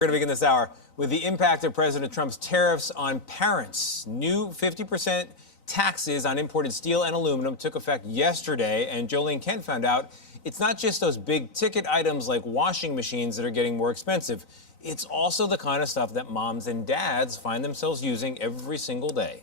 We're going to begin this hour with the impact of President Trump's tariffs on parents. New 50% taxes on imported steel and aluminum took effect yesterday, and Ling Kent found out it's not just those big ticket items like washing machines that are getting more expensive. It's also the kind of stuff that moms and dads find themselves using every single day.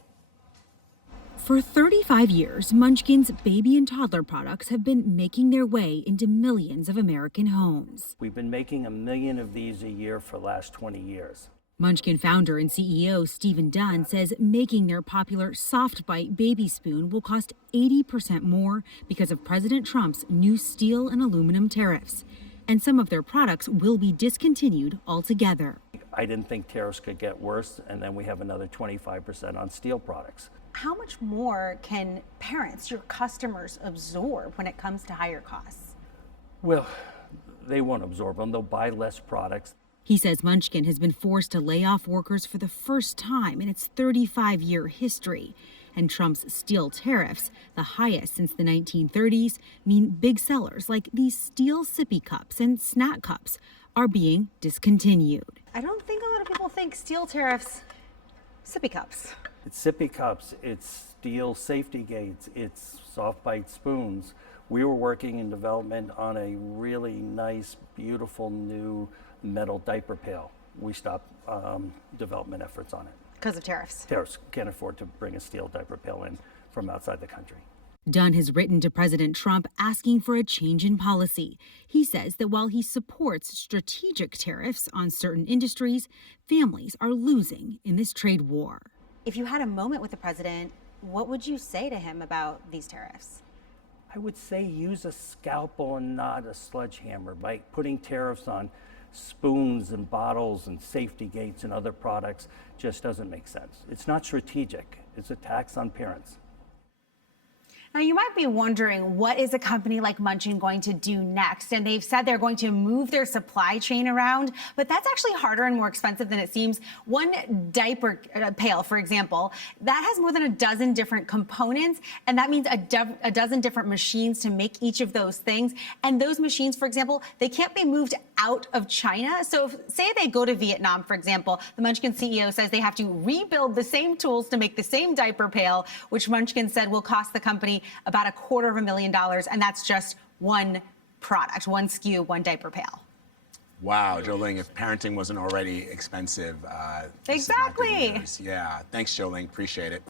For 35 years, Munchkin's baby and toddler products have been making their way into millions of American homes. We've been making 1 million of these a year for the last 20 years. Munchkin founder and CEO Stephen Dunn says making their popular Soft Bite baby spoon will cost 80% more because of President Trump's new steel and aluminum tariffs. And some of their products will be discontinued altogether. I didn't think tariffs could get worse, and then we have another 25% on steel products. How much more can parents, your customers, absorb when it comes to higher costs? Well, they won't absorb them. They'll buy less products. He says Munchkin has been forced to lay off workers for the first time in its 35-year history. And Trump's steel tariffs, the highest since the 1930s, mean big sellers like these steel sippy cups and snack cups are being discontinued. I don't think a lot of people think steel tariffs, sippy cups. It's sippy cups, it's steel safety gates, it's soft bite spoons. We were working in development on a really nice, beautiful new metal diaper pail. We stopped development efforts on it. Because of tariffs? Tariffs. Can't afford to bring a steel diaper pail in from outside the country. Dunn has written to President Trump asking for a change in policy. He says that while he supports strategic tariffs on certain industries, families are losing in this trade war. If you had a moment with the president, what would you say to him about these tariffs? I would say use a scalpel and not a sledgehammer. By putting tariffs on spoons and bottles and safety gates and other products just doesn't make sense. It's not strategic. It's a tax on parents. Now, you might be wondering, what is a company like Munchkin going to do next? And they've said they're going to move their supply chain around, but that's actually harder and more expensive than it seems. One diaper pail, for example, that has more than a dozen different components, and that means a dozen different machines to make each of those things. And those machines, for example, they can't be moved out of China. So if, say they go to Vietnam, for example, the Munchkin CEO says they have to rebuild the same tools to make the same diaper pail, which Munchkin said will cost the company about $250,000, and that's just one product, one SKU, one diaper pail. Wow, Ling, if parenting wasn't already expensive, Exactly. Yeah, thanks, Ling, appreciate it.